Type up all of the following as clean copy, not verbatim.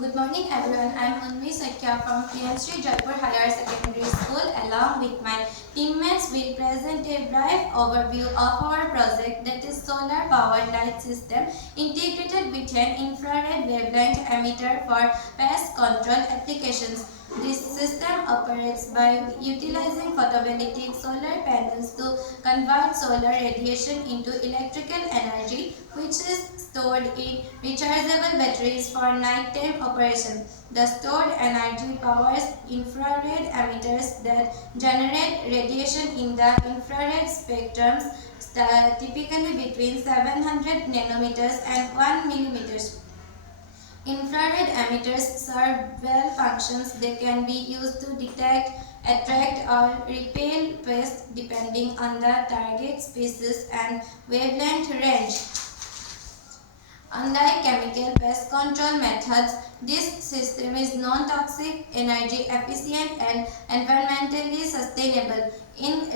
Good morning everyone. I am Unmi Sakya from PMC Jaipur Higher Secondary School. Along with my teammates, we present a brief overview of our project, that is solar powered light system integrated with an infrared wavelength emitter for pest control applications. This system operates by utilizing photovoltaic solar panels to convert solar radiation into electrical energy, which is stored in rechargeable batteries for nighttime operation. The stored energy powers infrared emitters that generate radiation in the infrared spectrums, typically between 700 nanometers and 1 millimeters. Infrared emitters serve dual functions. They can be used to detect, attract, or repel pests depending on the target species and wavelength range. Unlike chemical pest control methods, this system is non-toxic, energy efficient, and environmentally sustainable. In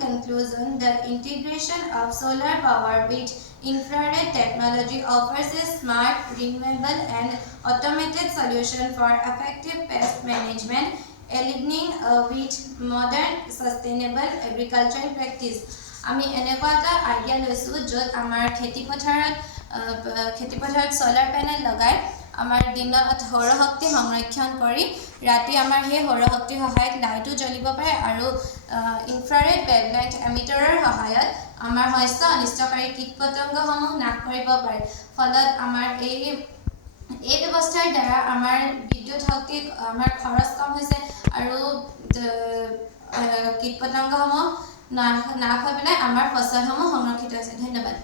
conclusion, the integration of solar power with infrared technology offers a smart, renewable, and automated solution for effective pest management, aligning with modern sustainable agricultural practice. আমি এনেকুৱা এটা idea লৈছোঁ য'ত আমাৰ খেতিপথাৰত solar panel লগাই আমাৰ দিনত সৌৰশক্তি সংৰক্ষণ কৰি ৰাতি আমাৰ সেই সৌৰশক্তিৰ সহায়ত লাইটো জ্বলিব পাৰে আৰু ইনফ্ৰাৰেড ৱেভলেংথ এমিটাৰৰ সহায়ত আমাৰ শস্য অনিষ্টকাৰী কীট-পতংগসমূহ নাশ কৰিব পাৰে। ফলত আমাৰ এই ব্যৱস্থাৰ দ্বাৰা আমাৰ বিদ্যুৎ শক্তি আমাৰ খৰচ কম হৈছে আৰু কীট-পতংগসমূহ নাশ হৈ পেলাই আমাৰ ফচলসমূহ সংৰক্ষিত হৈছে। ধন্যবাদ।